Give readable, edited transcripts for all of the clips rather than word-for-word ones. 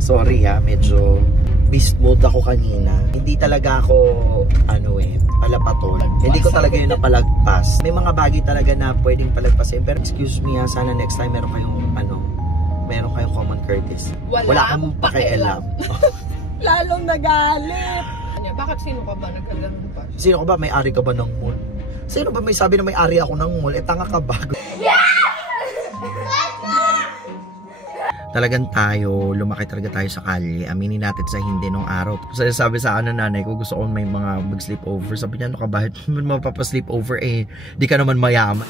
Sorry medyo beast mode ako kanina. Hindi talaga ako, palapatol. Hindi ko talaga yun napalagpas. May mga bagay talaga na pwedeng palagpasin. Pero excuse me sana next time meron kayong common courtesy. Wala kang pakialam. Lalong nagalit. Bakit sino ka ba? Nagkaganon pa? Sino ka ba? May-ari ka ba ng mall? Sino ba may sabi na may-ari ako ng mall? Tanga ka ba? Talagang lumaki talaga tayo sa kalye. Aminin natin sa hindi nung araw. Sabi sa akin ng nanay ko, gusto ko may mga mag-sleepover. Sabi niya, ano ka ba? Mapapa-sleepover di ka naman mayaman.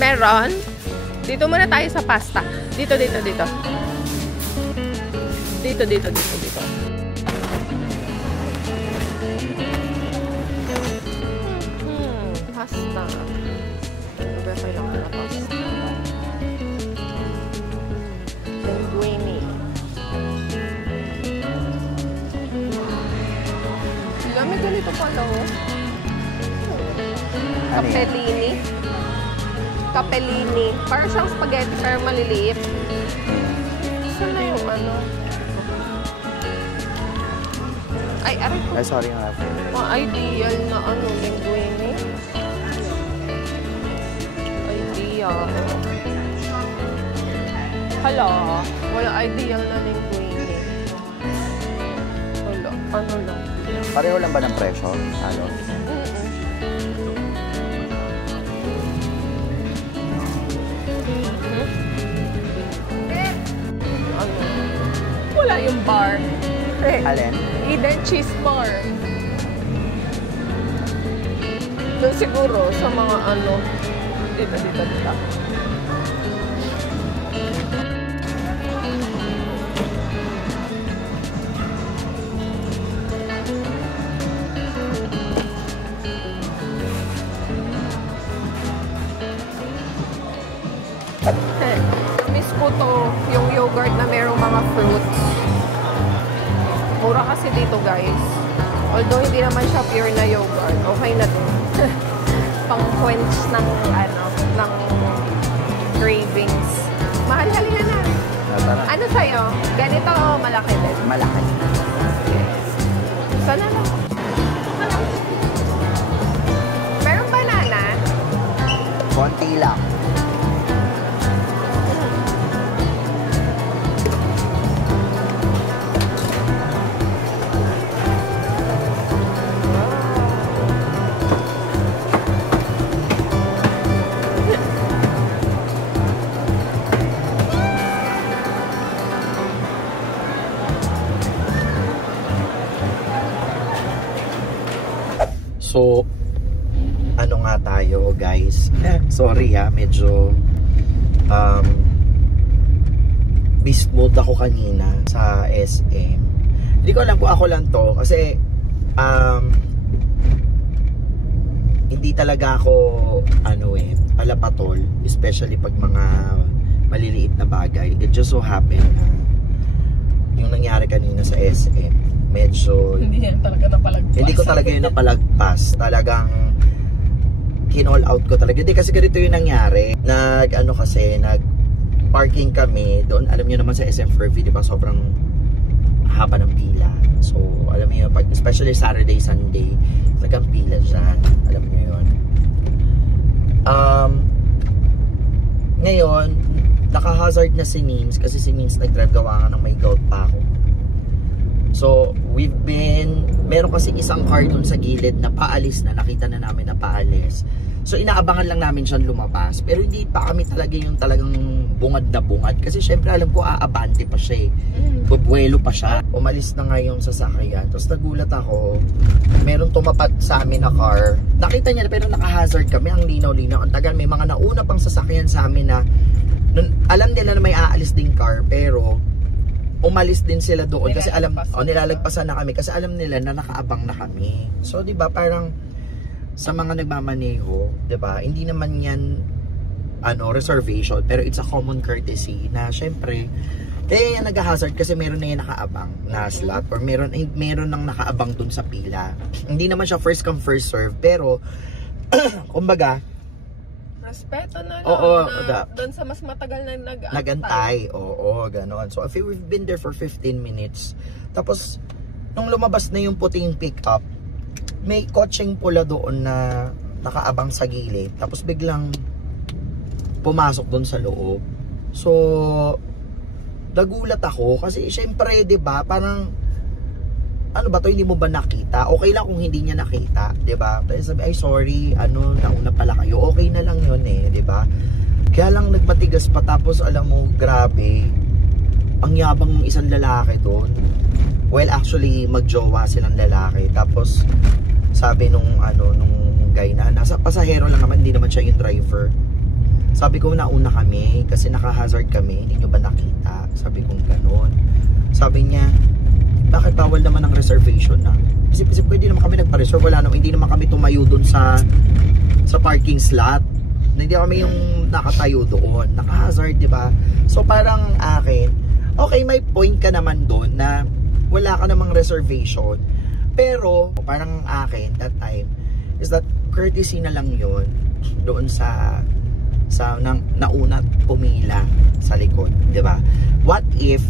Meron? Dito muna tayo sa pasta. Dito. Pasta. Kailangan na pasta. Linguine. May ganito pala Capellini. Parang siyang spaghetti pero maliliit. Saan na yung Ay, aray ko. Ay, sorry nga. Ideal na linguine. Ideal. Hala, wala ideal na linguine. Hala, lang. Pareho lang ba ng presyo? Wala yung bar. Alin? Eden cheese bar. Doon siguro sa mga dito. Miss ko to, yung yogurt na merong mga fruits. Mura kasi dito, guys. Although hindi naman siya pure na yogurt, okay na to. Pang-quench ng ng cravings. Mahal, halina na. Ano sa'yo? Ganito o malaki din? Malaki. Sana lang. Merong banana? Konti lang. So, nga tayo guys? Sorry medyo beast mode ako kanina sa SM. Hindi ko alam kung ako lang to kasi hindi talaga ako palapatol, especially pag mga maliliit na bagay. It just so happened na yung nangyari kanina sa SM medyo hindi ko talaga yun napalagpas. Talagang kinall out ko talaga. Hindi kasi ganito yung nangyari. Nag-parking kami doon. Alam niyo naman sa SM Furby, di ba? Sobrang haba ng pila. So, alam niyo, especially Saturday, Sunday, talagang pila dyan. Alam niyo yun. Ngayon, naka-hazard na si Means kasi si Means nag-drive gawa nga ng may gout pa ako. So, meron kasi isang car dun sa gilid na paalis na, nakita na namin na paalis. So, inaabangan lang namin siyang lumabas. Pero hindi pa kami talaga yung talagang bungad na bungad. Kasi syempre alam ko aabante pa siya Bubuelo pa siya. Umalis na nga yung sasakyan. Tapos nagulat ako, meron tumapat sa amin na car. Nakita niya pero naka-hazard kami, ang linaw-linaw. Ang tagal, may mga nauna pang sasakyan sa amin na alam nila na may aalis ding car, pero umalis din sila doon kasi nilalagpasan na kami kasi alam nila na nakaabang na kami. So, 'di ba, parang sa mga nagmamaneho, 'di ba? Hindi naman 'yan reservation, pero it's a common courtesy na syempre kaya yan nag-hazard kasi meron na yan nakaabang na slot or meron nang nakaabang dun sa pila. Hindi naman siya first come first serve, pero kumbaga respeto na lang. Oo, doon sa mas matagal na nagantay. Oo, ganoon. So if we've been there for 15 minutes, tapos nung lumabas na yung puting pick up, may kotseng pula doon na nakaabang sa gilid, tapos biglang pumasok doon sa loob. So nagulat ako kasi syempre 'di ba, parang ano ba to, hindi mo ba nakita? Okay lang kung hindi niya nakita, 'di ba? Pero sabi, ay sorry, nauna pala kayo. Okay na lang 'yun 'di ba? Kaya lang nagmatigas pa, tapos alam mo, grabe. Ang yabang ng isang lalaki doon. Well, actually magjowa silang lalaki. Tapos sabi nung guy na nasa pasahero lang naman, hindi naman siya yung driver. Sabi ko, nauna kami kasi naka-hazard kami, hindi nyo ba nakita? Sabi ko gano'n. Sabi niya, bakit bawal naman ang reservation na? Isip-isip ko, hindi naman kami nagpa-reserve, hindi naman kami tumayo doon sa parking slot. Hindi kami yung nakatayo doon, naka-hazard, di ba? So parang akin, okay, may point ka naman doon na wala ka namang reservation. Pero parang akin that time is that courtesy na lang yon doon sa nauna pumila sa likod, 'di ba? What if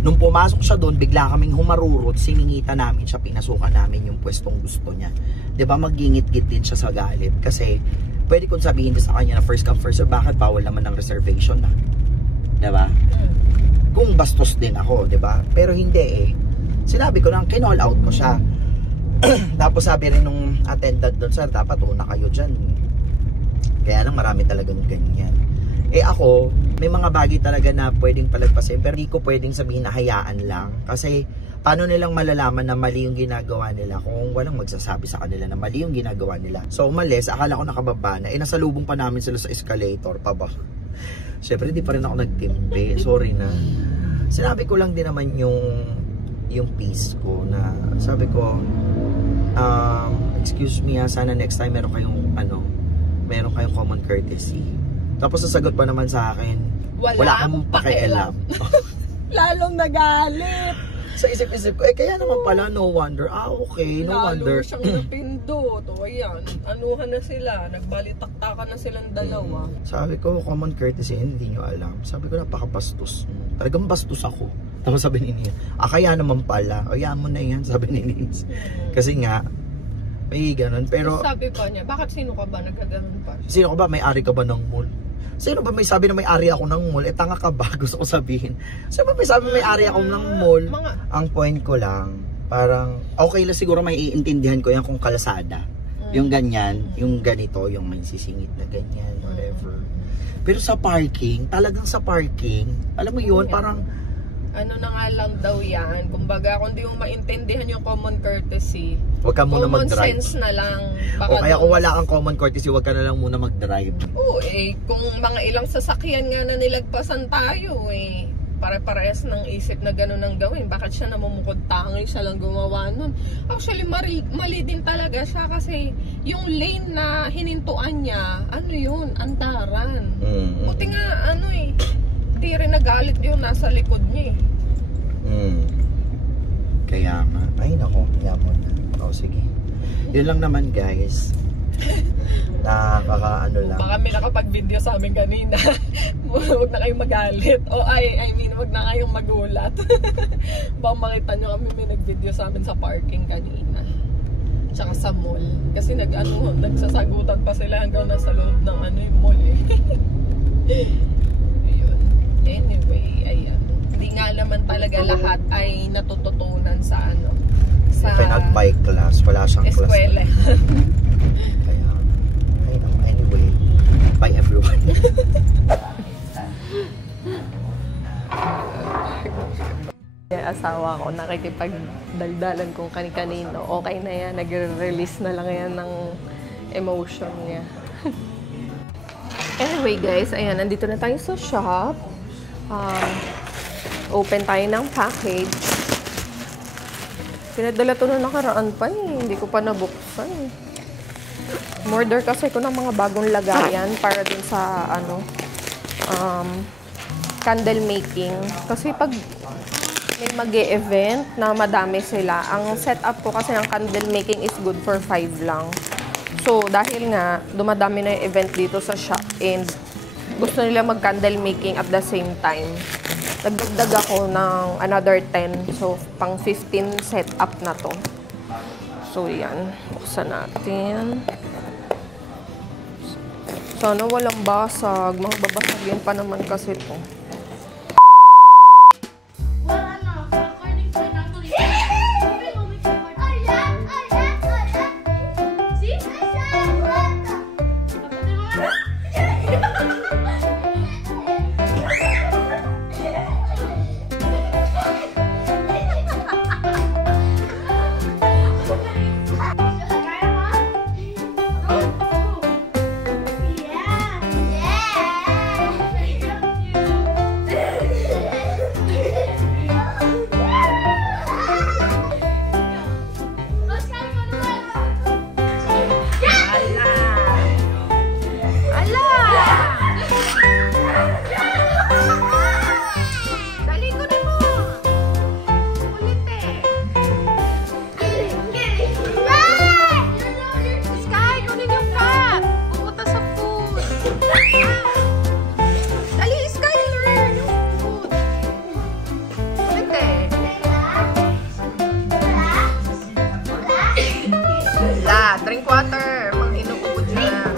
nung pumasok siya doon, bigla kaming humarurot, siningita namin siya, pinasukan namin yung pwestong gusto niya. 'Di ba? Magingit-git din siya sa galit kasi pwede kong sabihin sa kanya na first come first serve, bakit bawal naman ng reservation na? 'Di ba? Kung bastos din ako, 'di ba? Pero hindi Sinabi ko lang, kinall out ko siya. Tapos sabi rin nung attendant doon, sir, dapat una kayo dyan. Kaya lang marami talagang ganyan. Ako, may mga bagay talaga na pwedeng palagpasin, pero hindi ko pwedeng sabihin na hayaan lang. Kasi paano nilang malalaman na mali yung ginagawa nila kung walang magsasabi sa kanila na mali yung ginagawa nila. So umalis, akala ko nakababa na. Nasalubong pa namin sila sa escalator pa ba. Siyempre di pa rin ako nagtimpe, sorry na. Sinabi ko lang din naman yung piece ko na sabi ko, excuse me sana next time meron kayong common courtesy. Tapos sasagot pa naman sa akin, wala kang pakialam. Lalong nagalit. Sa isip-isip ko, kaya naman pala, no wonder. Okay, no wonder. Lalo siyang napindot. Ayan, anuhan na sila. Nagbalitaktakan na silang dalawa. Sabi ko, common courtesy, hindi nyo alam. Sabi ko, napakabastos. Talagang bastos ako. Tapos sabi ni Nins, kaya naman pala. Hayaan mo na yan, sabi ni Nins. Kasi nga, may ganun. Pero sabi pa niya, bakit sino ka ba? Nagkaganon pa siya. Sino ka ba? May-ari ka ba ng mall? Sino ba may sabi na may-ari ako ng mall? Tanga ka ba? Gusto ko sabihin. Sino ba may sabi may-ari ako ng mall? Ang point ko lang, parang okay lang siguro, may iintindihan ko yan kung kalsada. Yung ganyan, yung ganito, yung may sisingit na ganyan, whatever. Pero sa parking, talagang sa parking, alam mo yun, parang ano na nga lang daw yan. Kumbaga, kung di mo maintindihan yung common courtesy, huwag ka muna mag-drive. Common sense na lang. O kaya kung wala kang common courtesy, huwag ka na lang muna mag-drive. Oo, kung mga ilang sasakyan nga na nilagpasan tayo, pare-parehas ng isip na gano'n ang gawin. Bakit siya namumukod tangi, siya lang gumawa nun? Actually, mali din talaga siya kasi yung lane na hinintuan niya, antaran. Buti nga, hindi rin nagalit yung nasa likod niya Kaya nga, ay nako, yamon na. Sige. Yun lang naman guys. Nakakaano lang. Baka may nakapag-video sa amin kanina. Huwag na kayong magalit. I mean, huwag na kayong magulat. Baka makita nyo kami may nag-video sa amin sa parking kanina. Tsaka sa mall. Kasi nagsasagutan pa sila hanggang nasa loob ng mall Ayun. Anyway, ayun. Hindi nga naman talaga lahat ay natututunan sa sa pinag-bike class. Wala siyang class. Eskwela. Kaya, anyway, bye everyone. Asawa ko, nakikipagdaldalan kung kani-kanino. Okay na yan, nagre-release na lang yan ng emotion niya. Anyway guys, ayan, nandito na tayo sa shop. Open tayo ng package. Pinadala to na nakaraan pa hindi ko pa nabuksan Order kasi ko ng mga bagong lagayan para din sa candle making. Kasi pag may mag-e-event na madami sila, ang setup ko kasi ng candle making is good for 5 lang. So, dahil nga, dumadami na yung event dito sa shop and gusto nila mag-candle making at the same time, nagdagdag ako ng another 10. So, pang 15 setup na to. So, yan. Buksan natin. Sana walang basag. Magbabasagin pa naman kasi to. Drink water. Pang inuubod na.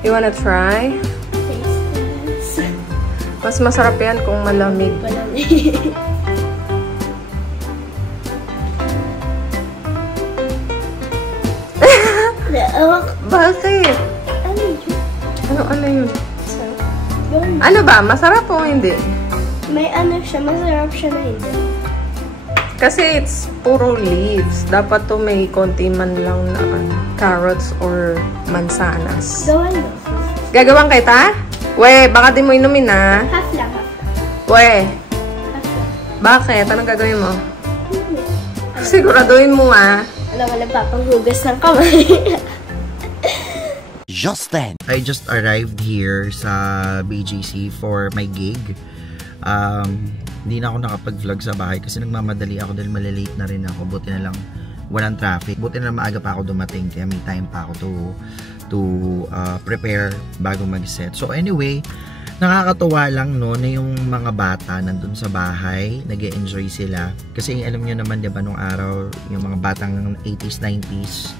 You wanna try? Mas masarap yan kung malamig. Bakit? Ano yun? Ano ba? Masarap o hindi? May ano siya, masarap siya na hindi. Kasi it's puro leaves. Dapat to may konti man lang na carrots or mansanas. Gawan mo. Gagawin kita? We, baka di mo inumin ha? Half lang. We, bakit? Anong gagawin mo? Siguraduhin mo ha? Wala pa pang hugas ng kamay. Just then, I just arrived here sa BGC for my gig. Hindi na ako nakapag-vlog sa bahay kasi nagmamadali ako dahil malilate na rin ako. Buti na lang walang traffic. Buti na maaga pa ako dumating kaya may time pa ako to prepare bago mag-set. So anyway, nakakatuwa lang no na yung mga bata nandun sa bahay, nag-e-enjoy sila. Kasi alam nyo naman diba nung araw, yung mga batang 80s, 90s,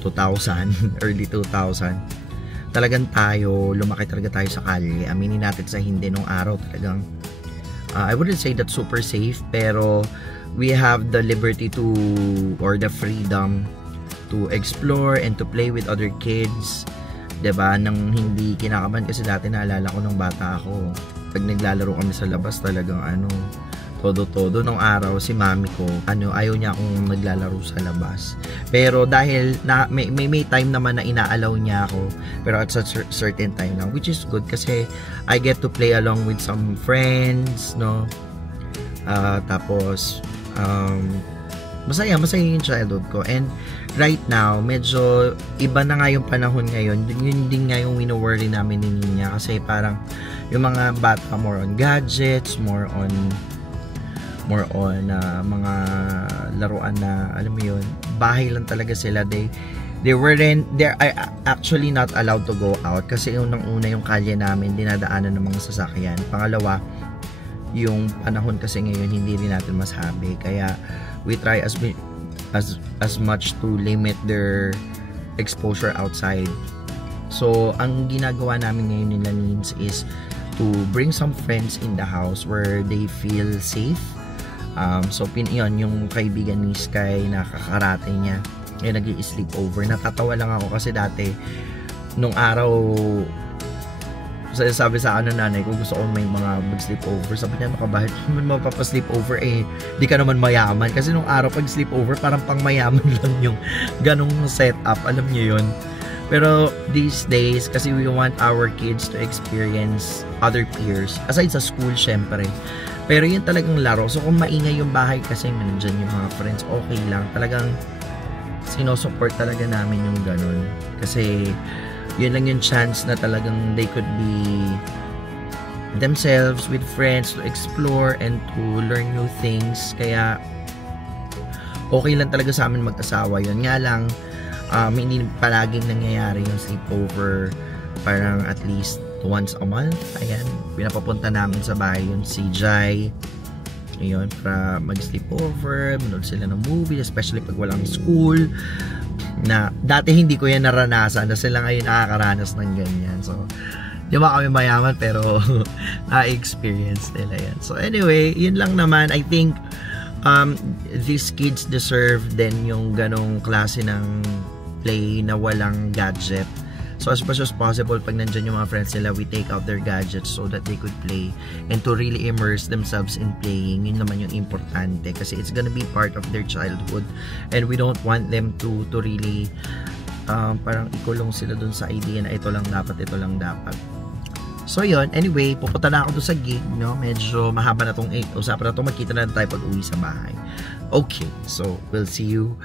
2000, early 2000, talagang lumaki talaga tayo sa kalye. Aminin natin sa hindi nung araw talagang I wouldn't say that super safe, pero we have the liberty or the freedom to explore and to play with other kids, diba? Nang hindi kinakabahan kasi dati naalala ko nung bata ako, pag naglalaro kami sa labas talagang todo-todo. Nung araw si mami ko, ayaw niya akong maglalaro sa labas. Pero dahil may time naman na inaalaw niya ako, pero at a certain time lang, which is good kasi I get to play along with some friends, no? Tapos masaya yung childhood ko. And right now, medyo iba na nga yung panahon ngayon. Yun din nga yung wino-worry namin ni Nina kasi parang yung mga bata more on gadgets, more on mga laruan na alam mo yun, bahay lang talaga sila. They're actually not allowed to go out kasi unang-una yung kalye namin dinadaanan ng mga sasakyan. Pangalawa, yung panahon kasi ngayon hindi rin natin masabi, kaya we try as much to limit their exposure outside. So ang ginagawa namin ngayon nila Nins is to bring some friends in the house where they feel safe. So yun, yung kaibigan ni Sky na kakarate niya, ay nag-i-sleep over. Natatawa lang ako kasi dati nung araw sabi sa akin ng nanay ko, gusto ko may mga mag-sleep over. Sabi niya, bakit naman mapapa-sleep over, di ka naman mayaman. Kasi nung araw pag sleep over, parang pang mayaman lang yung ganong setup, alam niyo yun. Pero these days, kasi we want our kids to experience other peers, aside sa school syempre, pero yun talagang laro. So kung maingay yung bahay kasi nandiyan yung mga friends, okay lang, talagang sinusupport talaga namin yung ganon. Kasi yun lang yung chance na talagang they could be themselves with friends, to explore and to learn new things. Kaya okay lang talaga sa amin mag-asawa yun. Nga lang, hindi palaging nangyayari yung sleepover, parang at least once a month. Ayan, pinapapunta namin sa bahay yung si Jai, ayun, para mag-sleepover, manood sila ng movie, especially pag walang school, na dati hindi ko yan naranasan, na sila ngayon nakakaranas ng ganyan. So di ba kami mayaman, pero na-experience nila yan. So anyway, yun lang naman. I think these kids deserve din yung ganong klase ng play na walang gadget. So as much as possible, pag nandyan yung mga friends nila, we take out their gadgets so that they could play and to really immerse themselves in playing. Yun naman yung importante kasi it's gonna be part of their childhood and we don't want them to really parang ikulong sila dun sa idea na ito lang dapat. So yun, anyway, pupunta na ako doon sa gig, no? Medyo mahaba na tong usapan na to, magkita na tayo pag uwi sa bahay. Okay, so we'll see you